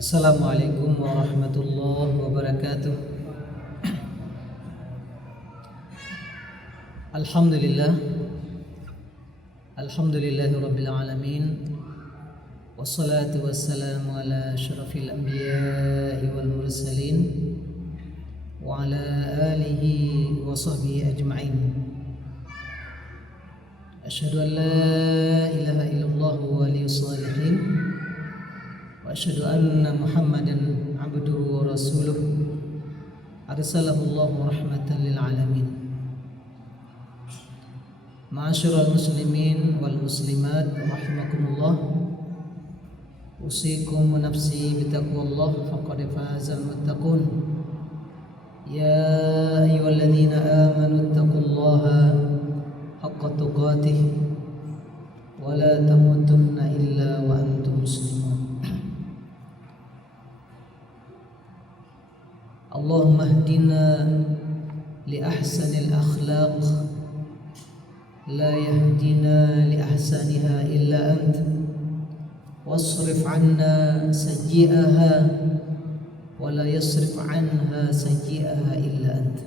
Assalamualaikum warahmatullahi wabarakatuh. Alhamdulillah. Alhamdulillahi rabbil alamin. Wassalatu wassalamu ala asyrafil anbiya'i wal mursalin wa ala alihi wa sahbihi ajma'in. Asyhadu an la ilaha illallah waliyus salihin wa asyhadu anna Muhammadan abduhu wa rasuluh arsalahu Allahu rahmatan lil alamin. Ma'asyiral muslimin wal muslimat rahimakumullah, usikum wa nafsi bitaqwallah faqad fazal muttaqun. Ya ayyuhalladzina amanu taqullaha haqqa tuqatih wa la tamutunna illa wa antum muslimun. Allahumma hdina li ahsanil akhlaq la yahdina li ahsaniha illa ant wasrif anna sayyi'aha wa la yasrif anha sayyi'aha illa ant.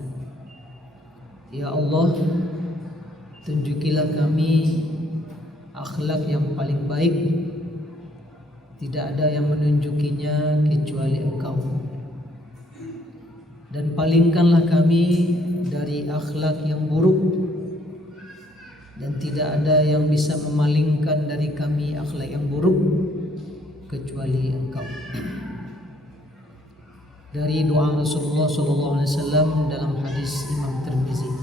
Ya Allah, tunjukilah kami akhlak yang paling baik, tidak ada yang menunjukinya kecuali Engkau, dan palingkanlah kami dari akhlak yang buruk, dan tidak ada yang bisa memalingkan dari kami akhlak yang buruk kecuali Engkau. Dari doa Rasulullah SAW dalam hadis Imam Tirmizi.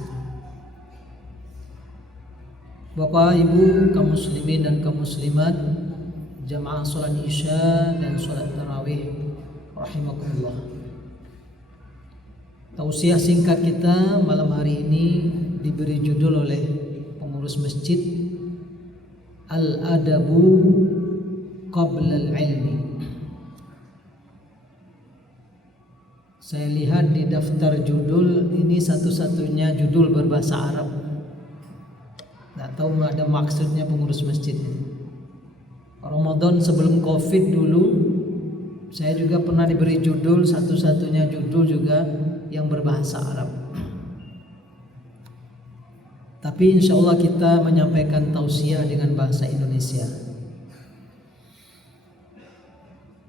Bapak, Ibu, kaum muslimin dan kaum muslimat, jamaah salat Isya dan salat tarawih rahimakumullah. Tausiah singkat kita malam hari ini diberi judul oleh pengurus masjid, Al-Adabu Qabla Al-Ilmi. Saya lihat di daftar judul ini satu-satunya judul berbahasa Arab. Tidak tahu ada maksudnya pengurus masjid ini. Ramadan sebelum Covid dulu saya juga pernah diberi judul, satu-satunya judul juga yang berbahasa Arab. Tapi insya Allah kita menyampaikan tausiah dengan bahasa Indonesia.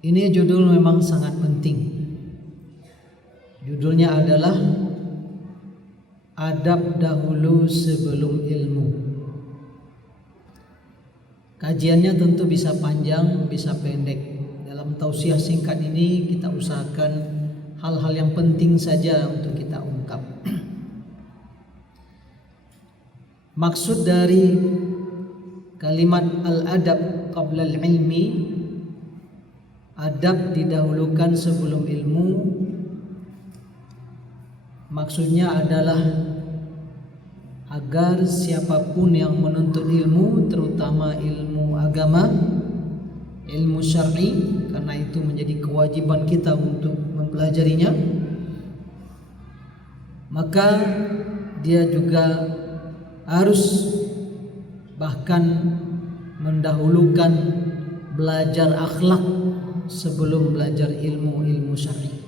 Ini judul memang sangat penting. Judulnya adalah Adab Dahulu Sebelum Ilmu. Kajiannya tentu bisa panjang, bisa pendek. Dalam tausiah singkat ini kita usahakan hal-hal yang penting saja untuk kita ungkap. Maksud dari kalimat al-adab qabla al-ilmi, adab didahulukan sebelum ilmu, maksudnya adalah agar siapapun yang menuntut ilmu, terutama ilmu agama, ilmu syar'i, karena itu menjadi kewajiban kita untuk mempelajarinya, maka dia juga harus bahkan mendahulukan belajar akhlak sebelum belajar ilmu syar'i.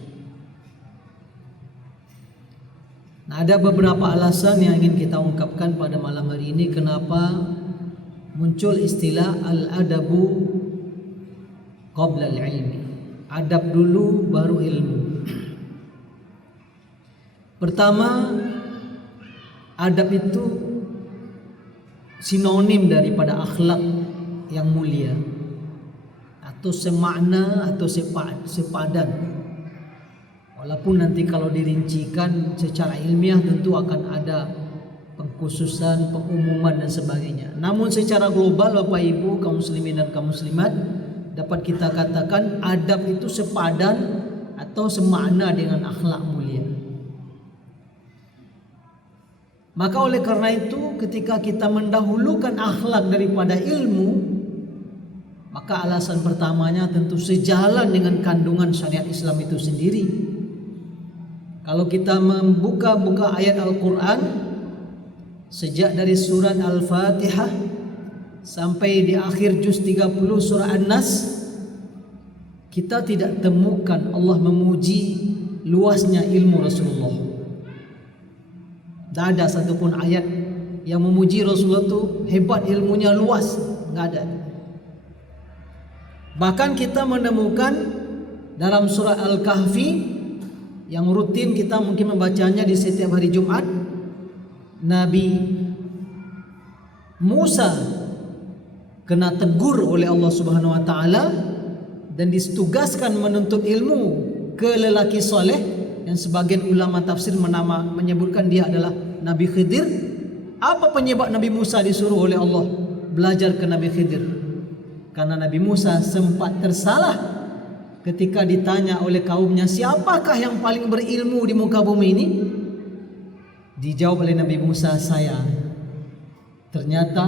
Nah, ada beberapa alasan yang ingin kita ungkapkan pada malam hari ini kenapa muncul istilah al-adabu qabla al-ilmi. Adab dulu baru ilmu. Pertama, adab itu sinonim daripada akhlak yang mulia, atau semakna atau sepadan. Walaupun nanti kalau dirincikan secara ilmiah tentu akan ada pengkhususan, pengumuman dan sebagainya. Namun secara global Bapak Ibu kaum muslimin dan kaum muslimat, dapat kita katakan adab itu sepadan atau semakna dengan akhlak mulia. Maka oleh karena itu ketika kita mendahulukan akhlak daripada ilmu, maka alasan pertamanya tentu sejalan dengan kandungan syariat Islam itu sendiri. Kalau kita membuka ayat Al-Quran, sejak dari surat Al-Fatihah sampai di akhir juz 30 surah An-Nas, kita tidak temukan Allah memuji luasnya ilmu Rasulullah. Tidak ada satupun ayat yang memuji Rasulullah itu hebat ilmunya, luas. Tidak ada. Bahkan kita menemukan dalam surah Al-Kahfi yang rutin kita mungkin membacanya di setiap hari Jumat, Nabi Musa kena tegur oleh Allah Subhanahu wa taala dan ditugaskan menuntut ilmu ke lelaki soleh yang sebagian ulama tafsir menyebutkan dia adalah Nabi Khidir. Apa penyebab Nabi Musa disuruh oleh Allah belajar ke Nabi Khidir? Karena Nabi Musa sempat tersalah ketika ditanya oleh kaumnya, siapakah yang paling berilmu di muka bumi ini? Dijawab oleh Nabi Musa, saya. Ternyata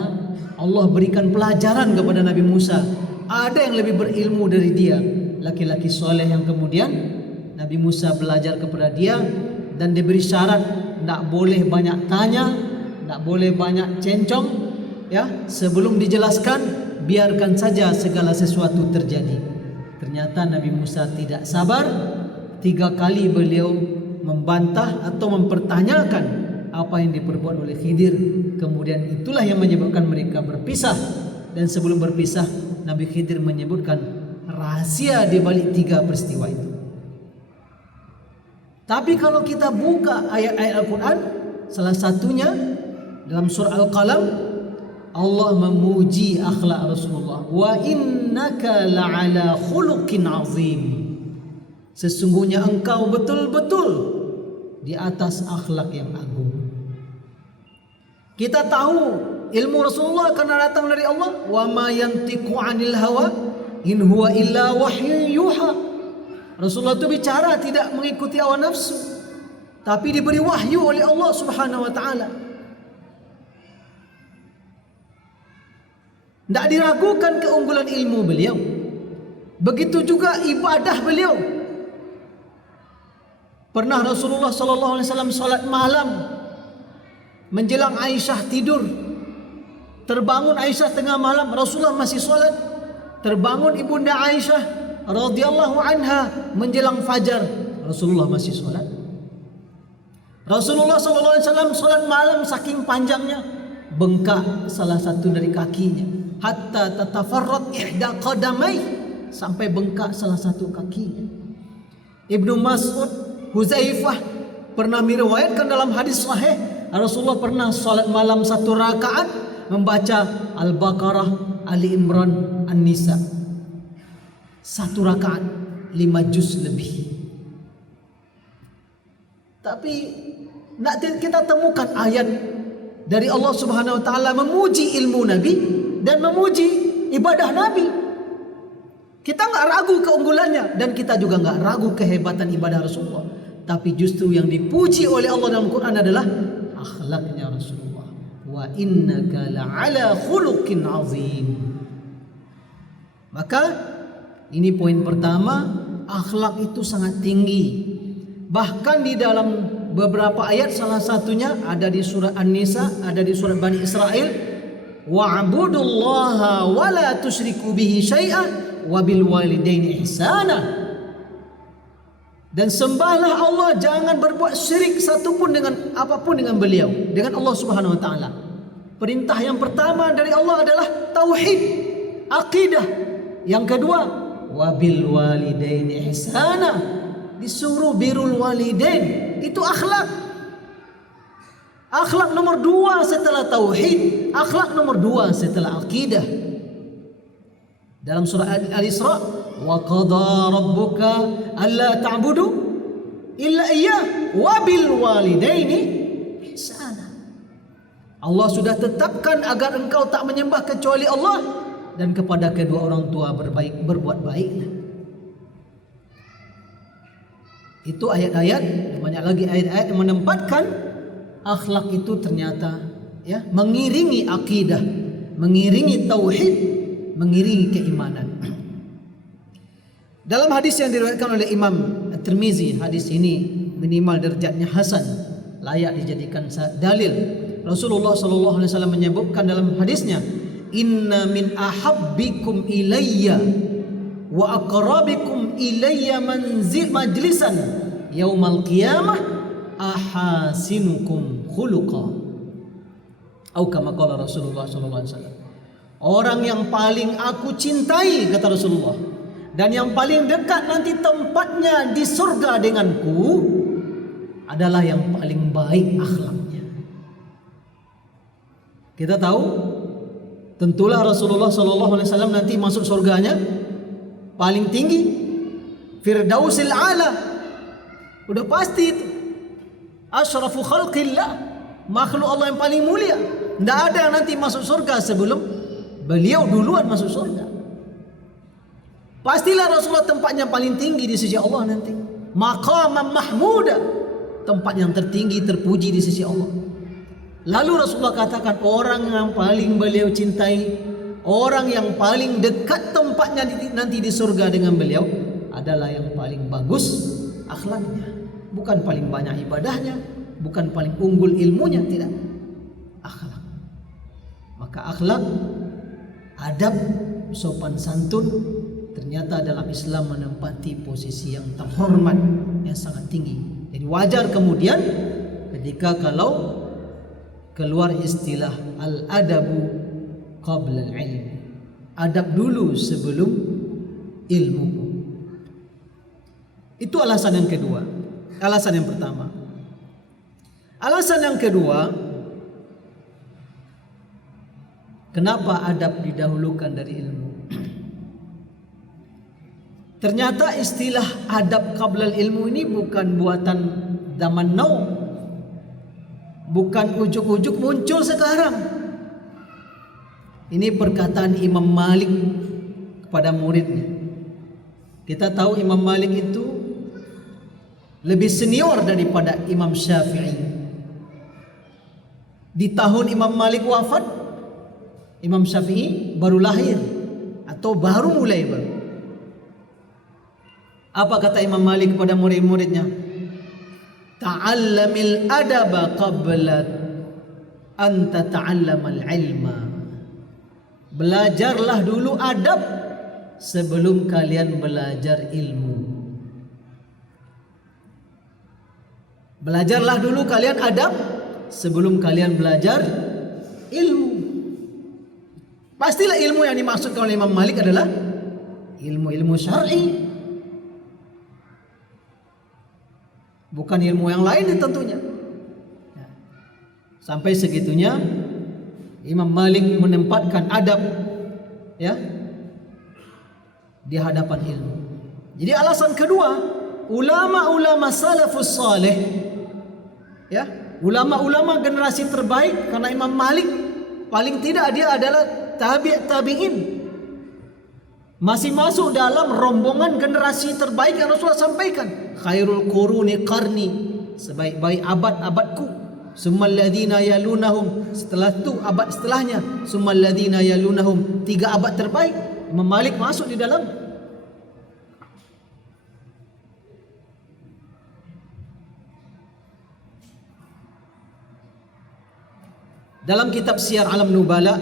Allah berikan pelajaran kepada Nabi Musa. Ada yang lebih berilmu dari dia, laki-laki soleh yang kemudian Nabi Musa belajar kepada dia dan diberi syarat tidak boleh banyak tanya, tidak boleh banyak cencong, ya. Sebelum dijelaskan, biarkan saja segala sesuatu terjadi. Ternyata Nabi Musa tidak sabar. 3 kali beliau membantah atau mempertanyakan apa yang diperbuat oleh Khidir. Kemudian itulah yang menyebabkan mereka berpisah. Dan sebelum berpisah, Nabi Khidir menyebutkan rahasia di balik 3 peristiwa itu. Tapi kalau kita buka ayat-ayat Al-Quran, salah satunya dalam surah Al-Qalam, Allah memuji akhlak Rasulullah. Wa innaka la'ala khuluqin azim. Sesungguhnya engkau betul-betul di atas akhlak yang agung. Kita tahu ilmu Rasulullah karena datang dari Allah. Wa ma yantiqu 'anil hawa in huwa illa wahyu yuha. Rasulullah itu bicara tidak mengikuti hawa nafsu, tapi diberi wahyu oleh Allah Subhanahu wa taala. Tidak diragukan keunggulan ilmu beliau. Begitu juga ibadah beliau. Pernah Rasulullah sallallahu alaihi wasallam salat malam menjelang Aisyah tidur. Terbangun Aisyah tengah malam, Rasulullah masih salat. Terbangun ibunda Aisyah radhiyallahu anha menjelang fajar, Rasulullah masih salat. Rasulullah sallallahu alaihi wasallam salat malam saking panjangnya bengkak salah satu dari kakinya, hatta tatafarrat ihda qadamai, sampai bengkak salah satu kakinya. Ibnu Mas'ud, Huzaifah pernah meriwayatkan dalam hadis sahih, Rasulullah pernah salat malam 1 rakaat membaca Al-Baqarah, Ali Imran, An-Nisa. 1 rakaat 5 juz lebih. Tapi kita temukan ayat dari Allah Subhanahu wa taala memuji ilmu Nabi dan memuji ibadah Nabi. Kita enggak ragu keunggulannya dan kita juga enggak ragu kehebatan ibadah Rasulullah. Tapi justru yang dipuji oleh Allah dalam Quran adalah akhlaknya Rasulullah. Wa innaka la'ala khuluqin azim. Maka ini poin pertama, akhlak itu sangat tinggi. Bahkan di dalam beberapa ayat, salah satunya ada di surah An-Nisa, ada di surah Bani Israel, wa'budullaha wa la tusyriku bihi syai'a wa bil walidaini ihsana. Dan sembahlah Allah, jangan berbuat syirik satupun dengan apapun dengan beliau, dengan Allah Subhanahu wa taala. Perintah yang pertama dari Allah adalah tauhid, akidah. Yang kedua, wabil walidaini ihsana, disuruh birrul walidain. Itu akhlak. Akhlak nomor 2 setelah tauhid, akhlak nomor 2 setelah akidah. Dalam surah Al-Isra, wa qada rabbuka alla ta'budu illa iyyah wabil walidaini ihsana. Allah sudah tetapkan agar engkau tak menyembah kecuali Allah, dan kepada kedua orang tua berbuat baiklah. Itu ayat-ayat, banyak lagi ayat-ayat yang menempatkan akhlak itu ternyata ya mengiringi akidah, mengiringi tauhid, mengiringi keimanan. Dalam hadis yang diriwayatkan oleh Imam At-Tirmizi, hadis ini minimal derajatnya hasan, layak dijadikan dalil. Rasulullah sallallahu alaihi wasallam menyebutkan dalam hadisnya, inna min ahabbikum ilayya wa aqrabikum ilayya majlisan yaumal qiyamah ahasinukum khuluqa. Atau kama qala Rasulullah sallallahu alaihi wasallam. Orang yang paling aku cintai, kata Rasulullah, dan yang paling dekat nanti tempatnya di surga denganku adalah yang paling baik akhlaknya. Kita tahu tentulah Rasulullah sallallahu alaihi wasallam nanti masuk surganya paling tinggi, Firdausil A'la. Udah pasti itu. Asyrafu khalqillah, makhluk Allah yang paling mulia. Tidak ada yang nanti masuk surga sebelum beliau duluan masuk surga. Pastilah Rasulullah tempatnya paling tinggi di sisi Allah nanti. Maqaman mahmuda, tempat yang tertinggi, terpuji di sisi Allah. Lalu Rasulullah katakan orang yang paling beliau cintai, orang yang paling dekat tempatnya nanti di surga dengan beliau adalah yang paling bagus akhlaknya. Bukan paling banyak ibadahnya, bukan paling unggul ilmunya, tidak. Akhlak. Maka akhlak, adab, sopan santun ternyata dalam Islam menempati posisi yang terhormat, yang sangat tinggi. Jadi wajar kemudian ketika kalau keluar istilah al-adabu qabla al-ilm, adab dulu sebelum ilmu. Itu alasan yang kedua. Alasan yang pertama. Alasan yang kedua, kenapa adab didahulukan dari ilmu? Ternyata istilah adab qabla al-ilmu ini bukan buatan zaman now, bukan ujuk-ujuk muncul sekarang. Ini perkataan Imam Malik kepada muridnya. Kita tahu Imam Malik itu lebih senior daripada Imam Syafi'i. Di tahun Imam Malik wafat, Imam Syafi'i baru lahir atau baru mulai baru. Apa kata Imam Malik kepada murid-muridnya? Ta'allamil adaba qabla an tata'allamal ilma. Belajarlah dulu adab sebelum kalian belajar ilmu. Belajarlah dulu kalian adab sebelum kalian belajar ilmu. Pastilah ilmu yang dimaksudkan oleh Imam Malik adalah ilmu-ilmu syar'i, bukan ilmu yang lain tentunya. Sampai segitunya Imam Malik menempatkan adab ya di hadapan ilmu. Jadi alasan kedua, ulama-ulama salafus saleh ya, ulama-ulama generasi terbaik, karena Imam Malik paling tidak dia adalah tabi'in, masih masuk dalam rombongan generasi terbaik yang Rasulullah sampaikan. Khairul quruni qarni, sebaik-baik abad-abadku. Summal ladzina yalunahum, setelah itu abad setelahnya. Summal ladzina yalunahum, 3 abad terbaik. Imam Malik masuk di dalam. Dalam kitab Syiar Alam Nubala,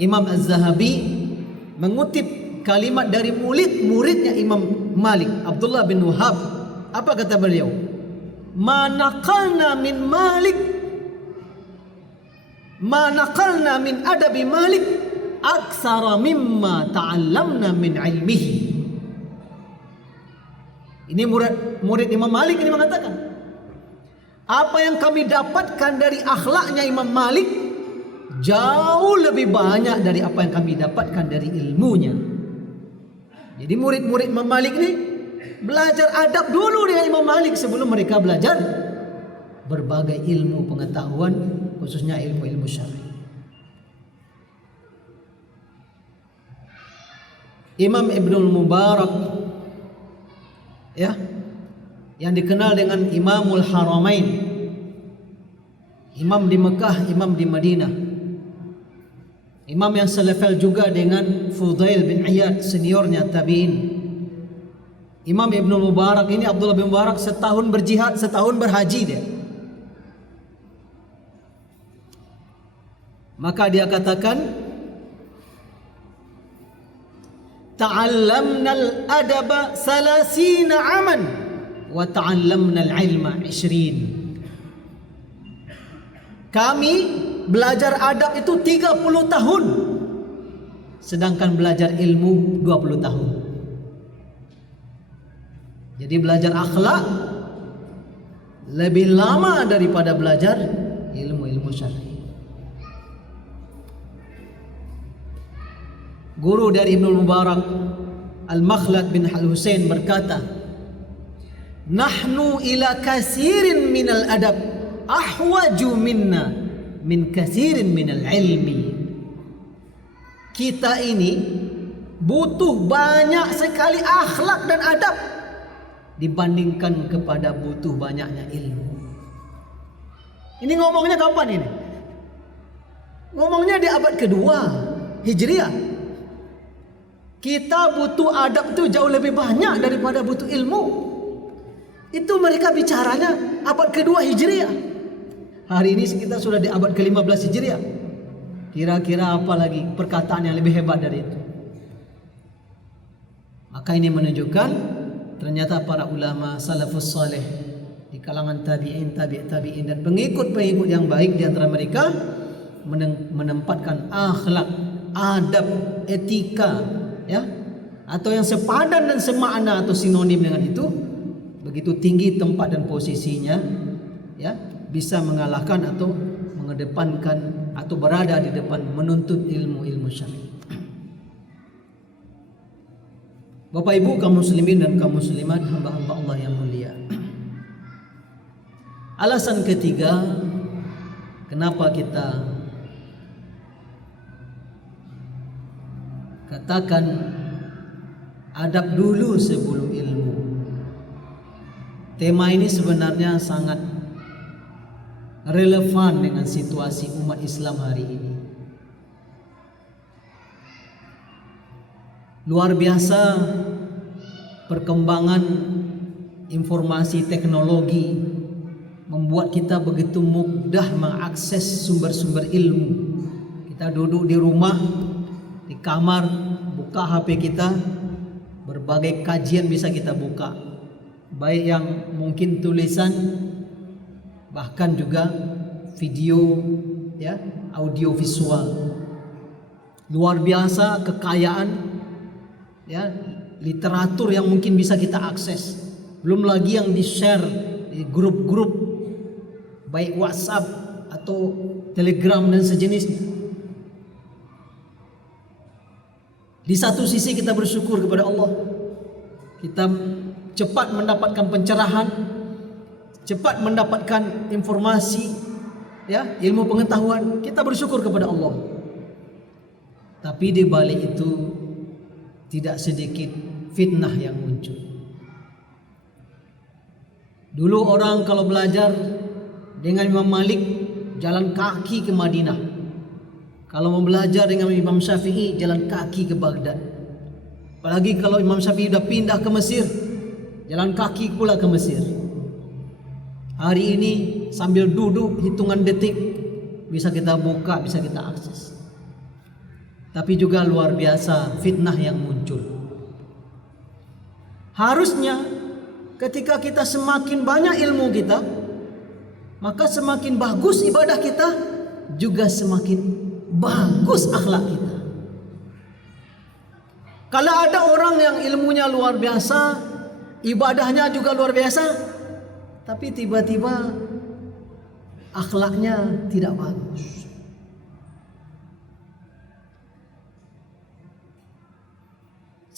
Imam Az-Zahabi mengutip kalimat dari muridnya Imam Malik, Abdullah bin Wahab. Apa kata beliau? Ma naqalna min Malik, ma naqalna min adabi Malik aktsara mimma ta'allamna min ilmihi. Ini murid Imam Malik ini mengatakan, apa yang kami dapatkan dari akhlaknya Imam Malik jauh lebih banyak dari apa yang kami dapatkan dari ilmunya. Jadi murid-murid Imam Malik ini belajar adab dulu dengan Imam Malik sebelum mereka belajar berbagai ilmu pengetahuan, khususnya ilmu-ilmu syar'i. Imam Ibnul Mubarak ya, yang dikenal dengan Imamul Haramain, imam di Mekah, imam di Madinah, imam yang selevel juga dengan Fudail bin Iyad, seniornya tabi'in. Imam Ibnul Mubarak ini, Abdullah bin Mubarak, setahun berjihad, setahun berhaji dia. Maka dia katakan, ta'allamna al-adaba 30 aman wa ta'allamna al-ilma 20. Kami belajar adab itu 30 tahun, sedangkan belajar ilmu 20 tahun. Jadi belajar akhlak lebih lama daripada belajar ilmu-ilmu syar'i. Guru dari Ibnu Mubarak, Al-Makhlad bin Al-Husain berkata, "Nahnu ila kasirin minal adab ahwaju minna min kasirin minal ilmi." Kita ini butuh banyak sekali akhlak dan adab dibandingkan kepada butuh banyaknya ilmu. Ini ngomongnya kapan ini? Ngomongnya di abad kedua Hijriah. Kita butuh adab itu jauh lebih banyak daripada butuh ilmu. Itu mereka bicaranya abad kedua Hijriah. Hari ini kita sudah di abad ke-15 Hijriah. Kira-kira apa lagi perkataan yang lebih hebat dari itu? Maka ini menunjukkan ternyata para ulama salafus saleh di kalangan tabi'in, tabi'in dan pengikut-pengikut yang baik di antara mereka menempatkan akhlak, adab, etika, ya, atau yang sepadan dan semakna atau sinonim dengan itu begitu tinggi tempat dan posisinya, ya, bisa mengalahkan atau mengedepankan atau berada di depan menuntut ilmu syar'i. Bapak Ibu kaum muslimin dan kaum muslimat, hamba-hamba Allah yang mulia. Alasan ketiga kenapa kita katakan adab dulu sebelum ilmu. Tema ini sebenarnya sangat relevan dengan situasi umat Islam hari ini. Luar biasa perkembangan informasi teknologi membuat kita begitu mudah mengakses sumber-sumber ilmu. Kita duduk di rumah, di kamar, buka HP kita, berbagai kajian bisa kita buka, baik yang mungkin tulisan, bahkan juga video, ya, audio visual. Luar biasa kekayaan, ya, literatur yang mungkin bisa kita akses. Belum lagi yang di-share di grup-grup baik WhatsApp atau Telegram dan sejenisnya. Di satu sisi kita bersyukur kepada Allah, kita cepat mendapatkan pencerahan, cepat mendapatkan informasi, ya, ilmu pengetahuan. Kita bersyukur kepada Allah. Tapi di balik itu tidak sedikit fitnah yang muncul. Dulu orang kalau belajar dengan Imam Malik jalan kaki ke Madinah. Kalau mau belajar dengan Imam Syafi'i jalan kaki ke Baghdad. Apalagi kalau Imam Syafi'i sudah pindah ke Mesir, jalan kaki pula ke Mesir. Hari ini sambil duduk hitungan detik bisa kita buka, bisa kita akses. Tapi juga luar biasa fitnah yang muncul. Harusnya ketika kita semakin banyak ilmu kita, maka semakin bagus ibadah kita, juga semakin bagus akhlak kita. Kalau ada orang yang ilmunya luar biasa, ibadahnya juga luar biasa, tapi tiba-tiba akhlaknya tidak bagus.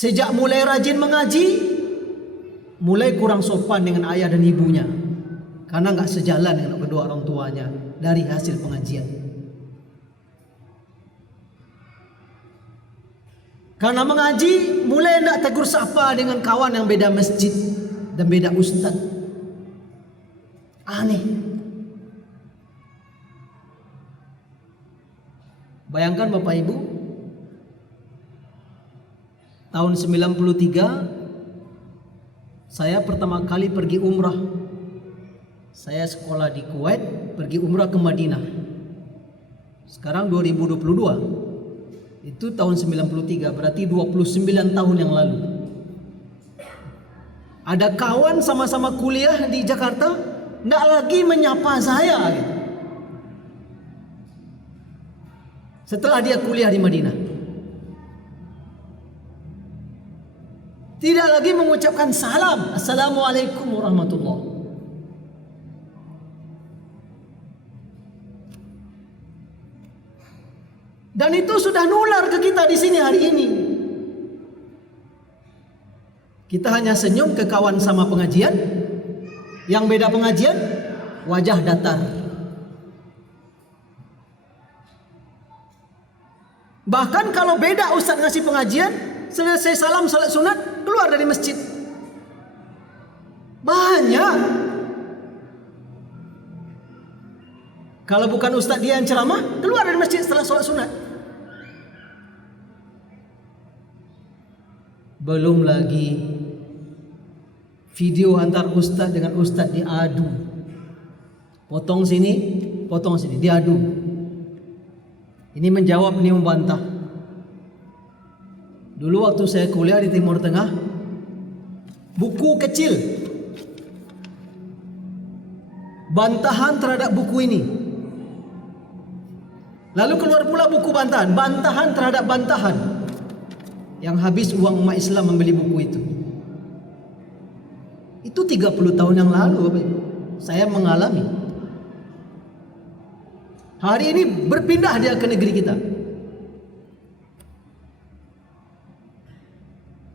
Sejak mulai rajin mengaji, mulai kurang sopan dengan ayah dan ibunya, karena nggak sejalan dengan kedua orang tuanya dari hasil pengajian. Karena mengaji, mulai tidak tegur sapa dengan kawan yang beda masjid dan beda ustaz. Aneh. Bayangkan Bapak Ibu, tahun 93 saya pertama kali pergi umrah. Saya sekolah di Kuwait, pergi umrah ke Madinah. Sekarang 2022. Itu tahun 93, berarti 29 tahun yang lalu. Ada kawan sama-sama kuliah di Jakarta, tidak lagi menyapa saya gitu. Setelah dia kuliah di Madinah, tidak lagi mengucapkan salam, Assalamualaikum warahmatullahi. Dan itu sudah nular ke kita di sini hari ini. Kita hanya senyum ke kawan sama pengajian, yang beda pengajian, wajah datar. Bahkan kalau beda ustaz ngasih pengajian, selesai salam salat sunat, keluar dari masjid. Banyak. Kalau bukan ustaz dia yang ceramah, keluar dari masjid setelah salat sunat. Belum lagi video antar ustaz dengan ustaz diadu. Potong sini, diadu. Ini menjawab, ini membantah. Dulu waktu saya kuliah di Timur Tengah, buku kecil bantahan terhadap buku ini. Lalu keluar pula buku bantahan terhadap bantahan. Yang habis uang umat Islam membeli buku itu. Itu 30 tahun yang lalu saya mengalami. Hari ini berpindah dia ke negeri kita.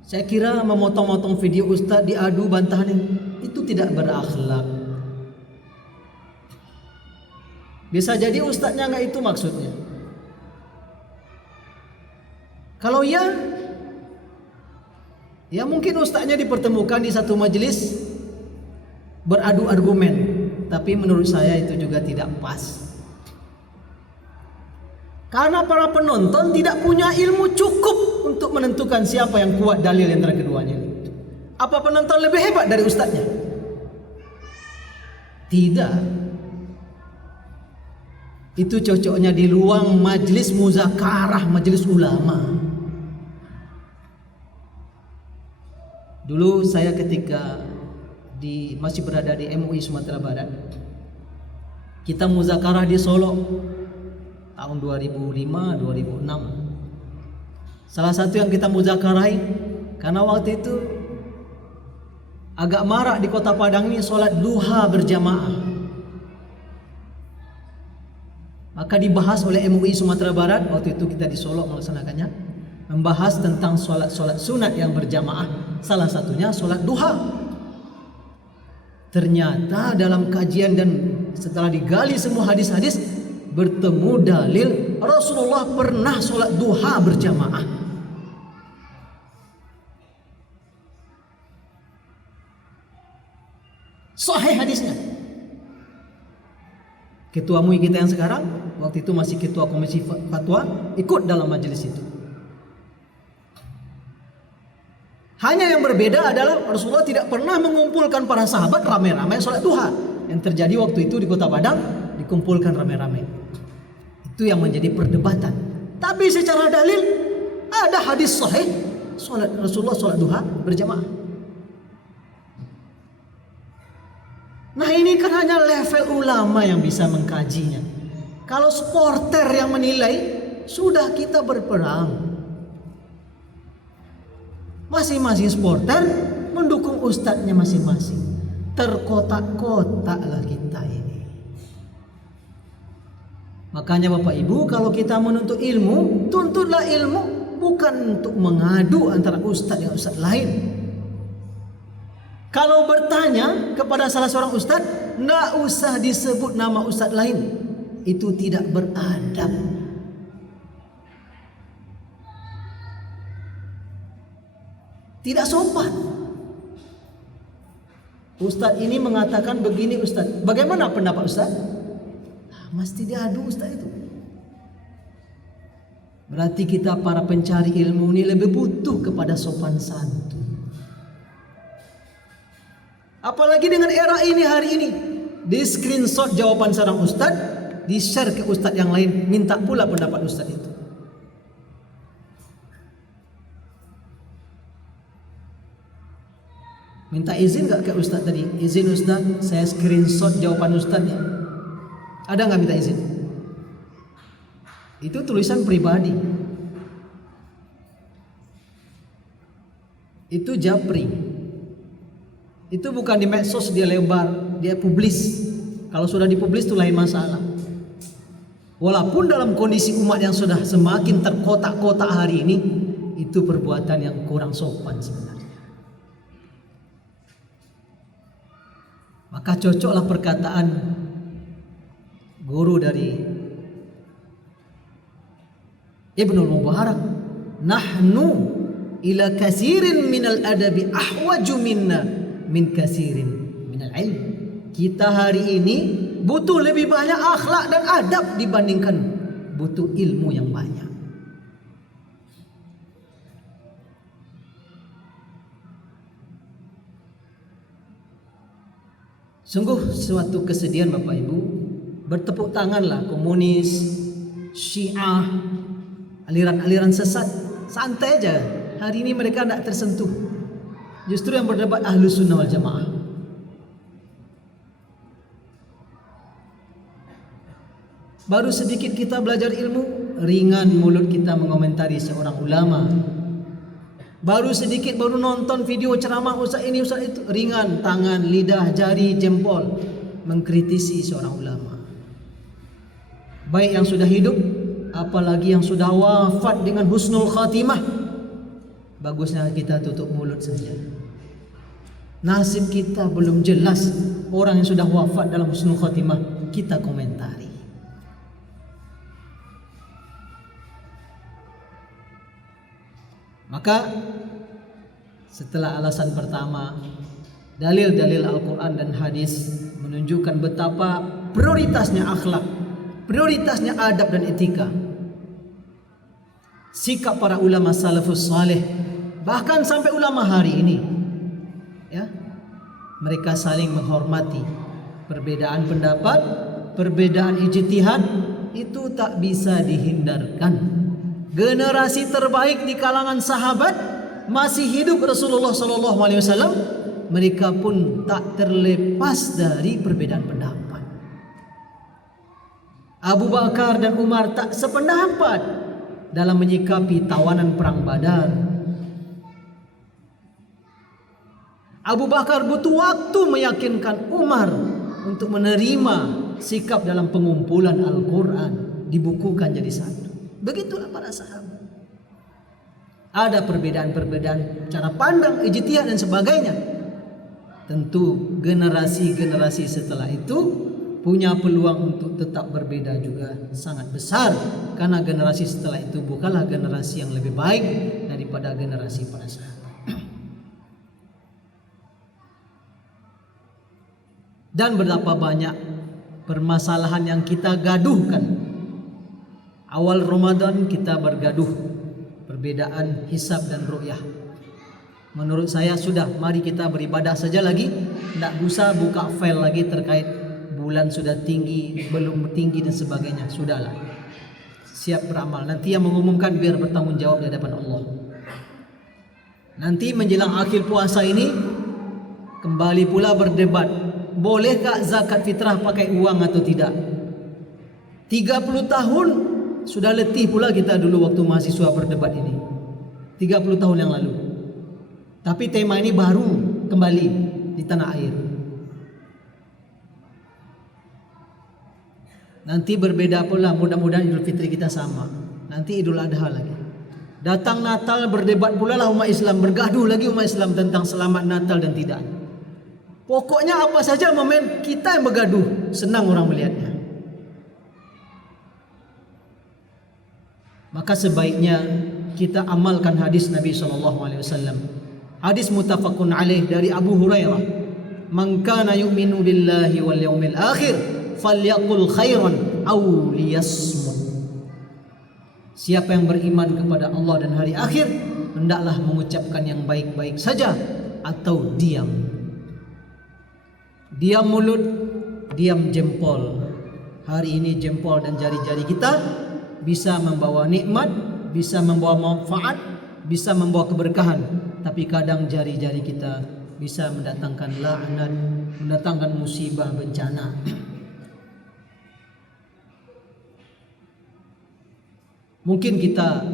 Saya kira memotong-motong video ustaz diadu bantahan itu tidak berakhlak. Bisa jadi ustaznya enggak itu maksudnya. Kalau ya mungkin ustaznya dipertemukan di satu majelis beradu argumen, tapi menurut saya itu juga tidak pas. Karena para penonton tidak punya ilmu cukup untuk menentukan siapa yang kuat dalil antara keduanya. Apa penonton lebih hebat dari ustaznya? Tidak. Itu cocoknya di ruang majelis muzakarah, majelis ulama. Dulu saya ketika masih berada di MUI Sumatera Barat, kita muzakarah di Solo tahun 2005-2006. Salah satu yang kita muzakarahi, karena waktu itu agak marak di Kota Padang ini sholat duha berjamaah. Maka dibahas oleh MUI Sumatera Barat, waktu itu kita di Solo melaksanakannya, membahas tentang sholat sunat yang berjamaah. Salah satunya sholat duha. Ternyata dalam kajian dan setelah digali semua hadis-hadis, bertemu dalil Rasulullah pernah sholat duha berjamaah. Sahih hadisnya. Ketua MUI kita yang sekarang, waktu itu masih ketua komisi fatwa, ikut dalam majelis itu. Hanya yang berbeda adalah Rasulullah tidak pernah mengumpulkan para sahabat ramai-ramai sholat duha. Yang terjadi waktu itu di Kota Padang, dikumpulkan ramai-ramai. Itu yang menjadi perdebatan. Tapi secara dalil ada hadis sahih Rasulullah sholat duha berjamaah. Nah ini kan hanya level ulama yang bisa mengkajinya. Kalau supporter yang menilai, sudah kita berperang. Masing-masing supporter mendukung ustadznya masing-masing. Terkotak-kotaklah kita ini. Makanya Bapak Ibu, kalau kita menuntut ilmu, tuntutlah ilmu bukan untuk mengadu antara ustadz dengan ustadz lain. Kalau bertanya kepada salah seorang ustadz, tidak usah disebut nama ustadz lain. Itu tidak beradab. Tidak sopan. Ustadz ini mengatakan begini ustadz. Bagaimana pendapat ustadz? Mesti diadu ustadz itu. Berarti kita para pencari ilmu ini lebih butuh kepada sopan santun. Apalagi dengan era ini hari ini, di screenshot jawaban seorang ustadz, di share ke ustadz yang lain, minta pula pendapat ustadz itu. Minta izin gak ke Ustaz tadi? Izin Ustaz, saya screenshot jawaban Ustaznya. Ada gak minta izin? Itu tulisan pribadi. Itu japri. Itu bukan di medsos dia lebar, dia publis. Kalau sudah dipublis itu lain masalah. Walaupun dalam kondisi umat yang sudah semakin terkotak-kotak hari ini, itu perbuatan yang kurang sopan sebenarnya. Maka cocoklah perkataan guru dari Ibnul Mubarak, nahnu ila kasirin minal adabi ahwaju minna min kasirin minal ilm. Kita hari ini butuh lebih banyak akhlak dan adab dibandingkan butuh ilmu yang banyak. Sungguh suatu kesedihan Bapak Ibu. Bertepuk tanganlah komunis, Syiah, aliran-aliran sesat. Santai aja. Hari ini mereka tidak tersentuh. Justru yang berdebat Ahlus Sunnah wal Jamaah. Baru sedikit kita belajar ilmu, ringan mulut kita mengomentari seorang ulama. Baru sedikit baru nonton video ceramah ustaz ini ustaz itu, ringan tangan, lidah, jari, jempol mengkritisi seorang ulama. Baik yang sudah hidup, apalagi yang sudah wafat dengan husnul khatimah. Bagusnya kita tutup mulut saja. Nasib kita belum jelas, orang yang sudah wafat dalam husnul khatimah kita komentari. Maka setelah alasan pertama, dalil-dalil Al-Quran dan hadis menunjukkan betapa prioritasnya akhlak, prioritasnya adab dan etika. Sikap para ulama salafus saleh, bahkan sampai ulama hari ini, ya, mereka saling menghormati. Perbedaan pendapat, perbedaan ijtihad itu tak bisa dihindarkan. Generasi terbaik di kalangan sahabat masih hidup Rasulullah SAW, mereka pun tak terlepas dari perbedaan pendapat. Abu Bakar dan Umar tak sependapat dalam menyikapi tawanan perang Badar. Abu Bakar butuh waktu meyakinkan Umar untuk menerima sikap dalam pengumpulan Al-Quran, dibukukan jadi satu. Begitulah para sahabat. Ada perbedaan-perbedaan cara pandang, ijtihad dan sebagainya. Tentu generasi-generasi setelah itu punya peluang untuk tetap berbeda juga sangat besar, karena generasi setelah itu bukanlah generasi yang lebih baik daripada generasi para sahabat. Dan betapa banyak permasalahan yang kita gaduhkan. Awal Ramadan kita bergaduh perbedaan hisab dan ru'yah. Menurut saya sudah, mari kita beribadah saja lagi. Tidak usah buka file lagi terkait bulan sudah tinggi, belum tinggi dan sebagainya. Sudahlah, siap beramal. Nanti yang mengumumkan biar bertanggung jawab di hadapan Allah. Nanti menjelang akhir puasa ini kembali pula berdebat, bolehkah zakat fitrah pakai uang atau tidak. 30 tahun sudah letih pula kita dulu waktu mahasiswa berdebat ini, 30 tahun yang lalu. Tapi tema ini baru kembali di tanah air. Nanti berbeda pula, mudah-mudahan Idul Fitri kita sama. Nanti Idul Adha lagi. Datang Natal berdebat pula lah umat Islam, bergaduh lagi umat Islam tentang selamat Natal dan tidak. Pokoknya apa saja momen kita yang bergaduh, senang orang melihatnya. Maka sebaiknya kita amalkan hadis Nabi SAW. Hadis muttafaqun alaih dari Abu Hurairah. Man kana yu'minu billahi wal yawmil akhir falyaqul khairan aw liyasmut. Siapa yang beriman kepada Allah dan hari akhir, hendaklah mengucapkan yang baik-baik saja atau diam. Diam mulut, diam jempol. Hari ini jempol dan jari-jari kita bisa membawa nikmat, bisa membawa manfaat, bisa membawa keberkahan. Tapi kadang jari-jari kita bisa mendatangkan laknat, mendatangkan musibah, bencana. Mungkin kita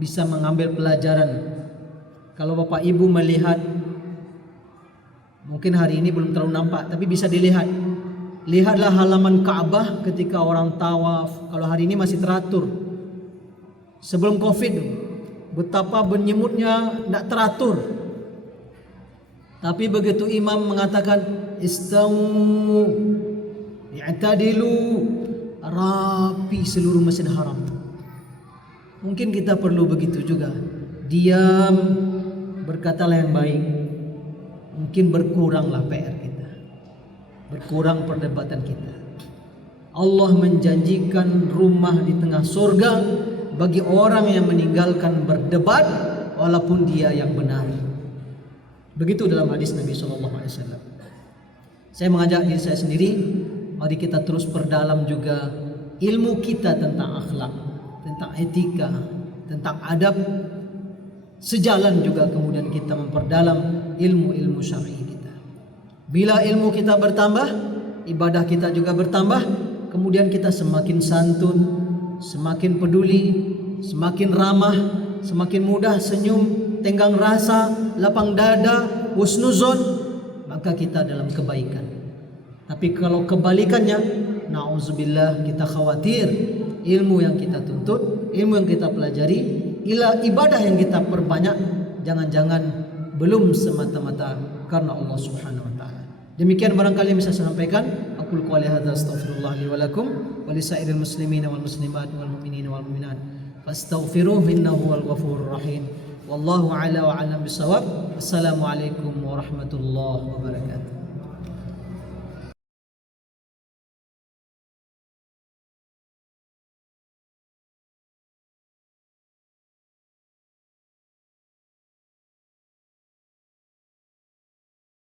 bisa mengambil pelajaran. Kalau Bapak Ibu melihat, mungkin hari ini belum terlalu nampak, tapi bisa dilihat. Lihatlah halaman Ka'bah ketika orang tawaf. Kalau hari ini masih teratur. Sebelum Covid, betapa bernyemutnya tidak teratur. Tapi begitu imam mengatakan istawu, i'tadilu, rapi seluruh Masjid Haram. Mungkin kita perlu begitu juga. Diam, berkatalah yang baik. Mungkin berkuranglah PR kita, berkurang perdebatan kita. Allah menjanjikan rumah di tengah surga bagi orang yang meninggalkan berdebat walaupun dia yang benar. Begitu dalam hadis Nabi SAW. Saya mengajak diri saya sendiri, mari kita terus perdalam juga ilmu kita tentang akhlak, tentang etika, tentang adab. Sejalan juga kemudian kita memperdalam ilmu-ilmu syar'i kita. Bila ilmu kita bertambah, ibadah kita juga bertambah, kemudian kita semakin santun, semakin peduli, semakin ramah, semakin mudah senyum, tenggang rasa, lapang dada, husnuzon, maka kita dalam kebaikan. Tapi kalau kebalikannya, na'udzubillah, kita khawatir ilmu yang kita tuntut, ilmu yang kita pelajari, ibadah yang kita perbanyak, jangan-jangan belum semata-mata karena Allah Subhanahu wa taala. Demikian barangkali yang bisa saya sampaikan. Aqulu qouli hadza astaghfirullah li wa lakum wa li sa'iril muslimina wal muslimat wal mu'minina wal mu'minat fastaghfiruhu innahu huwal ghafurur rahim. Wallahu a'la wa a'lam bissawab. Assalamualaikum warahmatullahi wabarakatuh.